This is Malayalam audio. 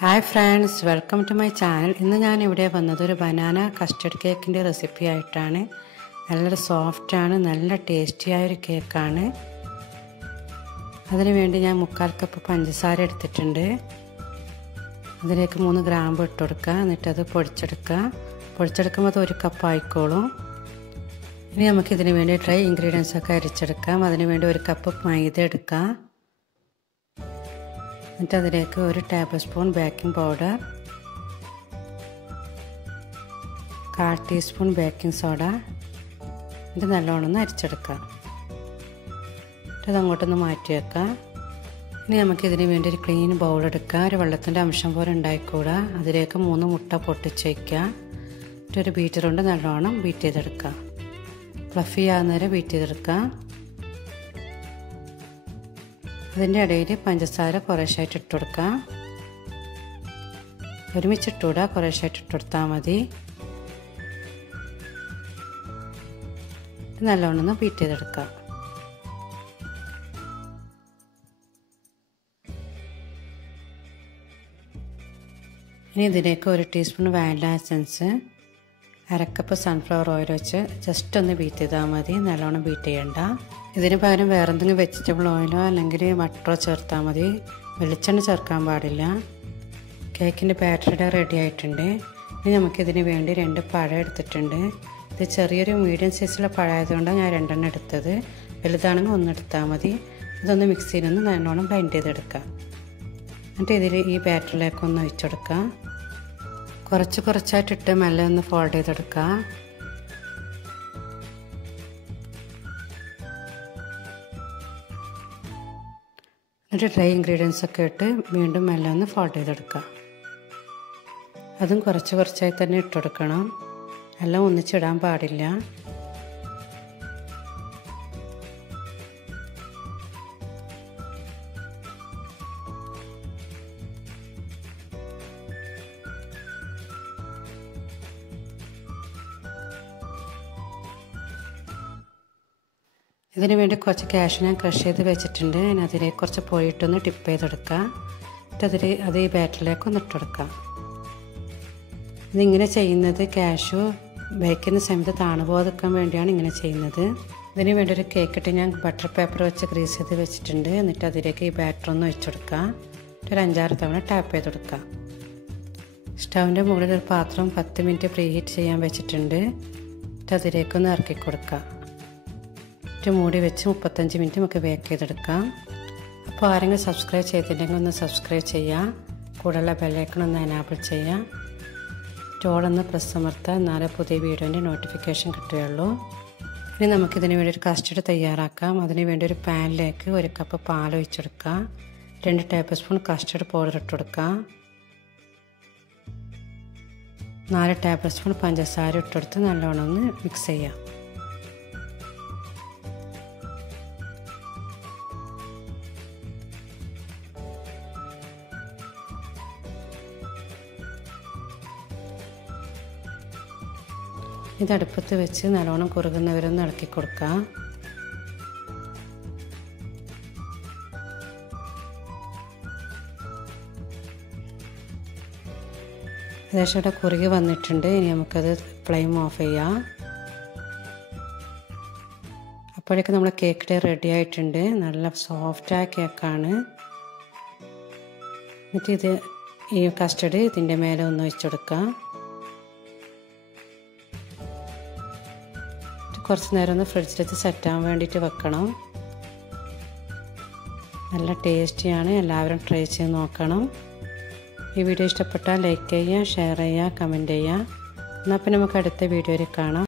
Hi friends, welcome to my channel. ഇന്ന് ഞാൻ ഇവിടെ വന്നത് ഒരു ബനാന കസ്റ്റർഡ് കേക്കിന്റെ റെസിപ്പി ആയിട്ടാണ്. നല്ല സോഫ്റ്റ് ആണ്, നല്ല ടേസ്റ്റി ആയ ഒരു കേക്കാണ്. അതിനു വേണ്ടി ഞാൻ 1/4 കപ്പ് പഞ്ചസാര എടുത്തിട്ടുണ്ട്. അതിലേക്ക് 3 ഗ്രാമ്പൂ ഇട്ട് കൊടുക്കുക. എന്നിട്ട് അത് പൊടിച്ചെടുക്കുക. പൊടിച്ചെടുക്കുമ്പോൾ അത് 1 കപ്പ് ആയിക്കോളും. ഇനി നമുക്ക് ഇതിനു വേണ്ടി ഡ്രൈ ഇൻഗ്രീഡിയൻസ് ഒക്കെ അരിച്ചെടുക്കാം. അതിനു വേണ്ടി 1 കപ്പ് മൈദ എടുക്കാം. എന്നിട്ട് അതിലേക്ക് 1 table spoon baking powder, 1/4 teaspoon baking soda, ഇത് നല്ലോണം അരിച്ചെടുക്കാം. ഇത് അങ്ങോട്ടൊന്ന് മാറ്റി വെക്കാം. ഇനി നമുക്ക് ഇതിന് വേണ്ടി ഒരു ക്ലീൻ ബൗൾ എടുക്കാം. ഒരു വെള്ളത്തിൻ്റെ അംശം പോലെ ഉണ്ടായിക്കൂടാ. അതിലേക്ക് 3 മുട്ട പൊട്ടിച്ച് വയ്ക്കുക. ഒരു ബീറ്റർ കൊണ്ട് നല്ലോണം ബീറ്റ് ചെയ്തെടുക്കാം. ഫ്ലഫി ആകുന്നവരെ ബീറ്റ് ചെയ്തെടുക്കാം. അതിൻ്റെ ഇടയിൽ പഞ്ചസാര കുറേശ്ശായിട്ട് ഇട്ട് കൊടുക്കാം. ഒരുമിച്ചിട്ടൂടാ, കുറേശ്ശായിട്ട് ഇട്ട് കൊടുത്താൽ മതി. നല്ലോണം ഒന്ന് ബീറ്റ് ചെയ്തെടുക്കാം. ഇനി ഇതിലേക്ക് 1 teaspoon vanilla essence, 1/2 cup sunflower oil വെച്ച് ജസ്റ്റ് ഒന്ന് ബീറ്റ് ചെയ്താൽ മതി. നല്ലോണം ബീറ്റ് ചെയ്യണ്ട. ഇതിന് പകരം വേറെ എന്തെങ്കിലും വെജിറ്റബിൾ ഓയിലോ അല്ലെങ്കിൽ ബട്ടറോ ചേർത്താൽ മതി. വെളിച്ചെണ്ണ ചേർക്കാൻ പാടില്ല. കേക്കിൻ്റെ ബാറ്ററി റെഡി ആയിട്ടുണ്ട്. ഇനി നമുക്കിതിന് വേണ്ടി 2 പഴം എടുത്തിട്ടുണ്ട്. ഇത് ചെറിയൊരു മീഡിയം സൈസിലുള്ള പഴമായതുകൊണ്ടാണ് ഞാൻ 2 എണ്ണം എടുത്തത്. വലുതാണെങ്കിൽ 1 എടുത്താൽ മതി. ഇതൊന്ന് മിക്സിയിലൊന്ന് നല്ലോണം ബ്ലെൻഡ് ചെയ്തെടുക്കാം. എന്നിട്ട് ഇതിൽ ഈ ബാറ്ററിലേക്ക് ഒന്ന് ഒഴിച്ചെടുക്കാം. കുറച്ചായിട്ടിട്ട് മെല്ലെ ഒന്ന് ഫോൾഡ് ചെയ്തെടുക്കാം. എന്നിട്ട് ഡ്രൈ ഇൻഗ്രീഡിയൻസ് ഒക്കെ ഇട്ട് വീണ്ടും മെല്ലെ ഒന്ന് ഫോൾഡ് ചെയ്തെടുക്കാം. അതും കുറച്ചായി തന്നെ ഇട്ടുകൊടുക്കണം. എല്ലാം ഒന്നിച്ചിടാൻ പാടില്ല. ഇതിന് വേണ്ടി കുറച്ച് കാഷ്യൂ ഞാൻ ക്രഷ് ചെയ്ത് വെച്ചിട്ടുണ്ട്. ഞാൻ അതിലേക്ക് കുറച്ച് പൊടിയിട്ടൊന്ന് ടിപ്പ് ചെയ്തെടുക്കുക. എന്നിട്ട് അത് ഈ ബാറ്ററിലേക്ക് ഒന്ന് ഇട്ടുകൊടുക്കാം. ഇതിങ്ങനെ ചെയ്യുന്നത് കാഷ്യൂ ബേക്കുന്ന സമയത്ത് താണുപോകാതിരിക്കാൻ വേണ്ടിയാണ് ഇങ്ങനെ ചെയ്യുന്നത്. ഇതിന് വേണ്ടി ഒരു കേക്കിട്ട് ഞാൻ ബട്ടർ പേപ്പർ വെച്ച് ഗ്രീസ് ചെയ്ത് വെച്ചിട്ടുണ്ട്. എന്നിട്ട് അതിലേക്ക് ഈ ബാറ്റർ ഒന്ന് വെച്ചെടുക്കുക. ഒരു 5-6 തവണ ടാപ്പ് ചെയ്ത് കൊടുക്കുക. സ്റ്റൗവിൻ്റെ മുകളിൽ ഒരു പാത്രം 10 മിനിറ്റ് പ്രീ ഹീറ്റ് ചെയ്യാൻ വെച്ചിട്ടുണ്ട്. എന്നിട്ട് അതിലേക്കൊന്ന് ഇറക്കി കൊടുക്കുക. മൂടി വെച്ച് 35 മിനിറ്റ് നമുക്ക് ബേക്ക് ചെയ്തെടുക്കാം. അപ്പോൾ ആരെങ്കിലും സബ്സ്ക്രൈബ് ചെയ്തിട്ടുണ്ടെങ്കിൽ ഒന്ന് സബ്സ്ക്രൈബ് ചെയ്യുക. കൂടെയുള്ള ബെല്ലൈക്കൺ ഒന്ന് എനാബിൾ ചെയ്യുക. ടോളൊന്ന് പ്രസ് അമർത്തുക. എന്നാലേ പുതിയ വീഡിയോൻ്റെ നോട്ടിഫിക്കേഷൻ കിട്ടുകയുള്ളൂ. ഇനി നമുക്കിതിന് വേണ്ടി ഒരു കസ്റ്റർഡ് തയ്യാറാക്കാം. അതിന് വേണ്ടി ഒരു പാനിലേക്ക് 1 കപ്പ് പാൽ ഒഴിച്ചെടുക്കുക. 2 ടേബിൾ സ്പൂൺ കസ്റ്റർഡ് പൗഡർ ഇട്ട് കൊടുക്കുക. 4 ടേബിൾ സ്പൂൺ പഞ്ചസാര ഇട്ടെടുത്ത് നല്ലോണം ഒന്ന് മിക്സ് ചെയ്യാം. ഇത് അടുപ്പത്ത് വെച്ച് നല്ലോണം കുറുകുന്നവരൊന്ന് ഇളക്കി കൊടുക്കുക. ഏകദേശം ഇവിടെ കുറുകി വന്നിട്ടുണ്ട്. ഇനി നമുക്കത് ഫ്ലെയിം ഓഫ് ചെയ്യാം. അപ്പോഴേക്കും നമ്മുടെ കേക്ക് റെഡി ആയിട്ടുണ്ട്. നല്ല സോഫ്റ്റായ കേക്കാണ്. എന്നിട്ട് ഈ കസ്റ്റർഡ് ഇതിൻ്റെ മേലെ ഒന്ന് ഒഴിച്ചു കൊടുക്കുക. കുറച്ച് നേരം ഒന്ന് ഫ്രിഡ്ജിൽ വെച്ച് സെറ്റാകാൻ വേണ്ടിയിട്ട് വെക്കണം. നല്ല ടേസ്റ്റിയാണ്. എല്ലാവരും ട്രൈ ചെയ്ത് നോക്കണം. ഈ വീഡിയോ ഇഷ്ടപ്പെട്ടാൽ ലൈക്ക് ചെയ്യുക, ഷെയർ ചെയ്യുക, കമൻറ്റ് ചെയ്യുക. എന്നാൽ പിന്നെ നമുക്ക് അടുത്ത വീഡിയോയിൽ കാണാം.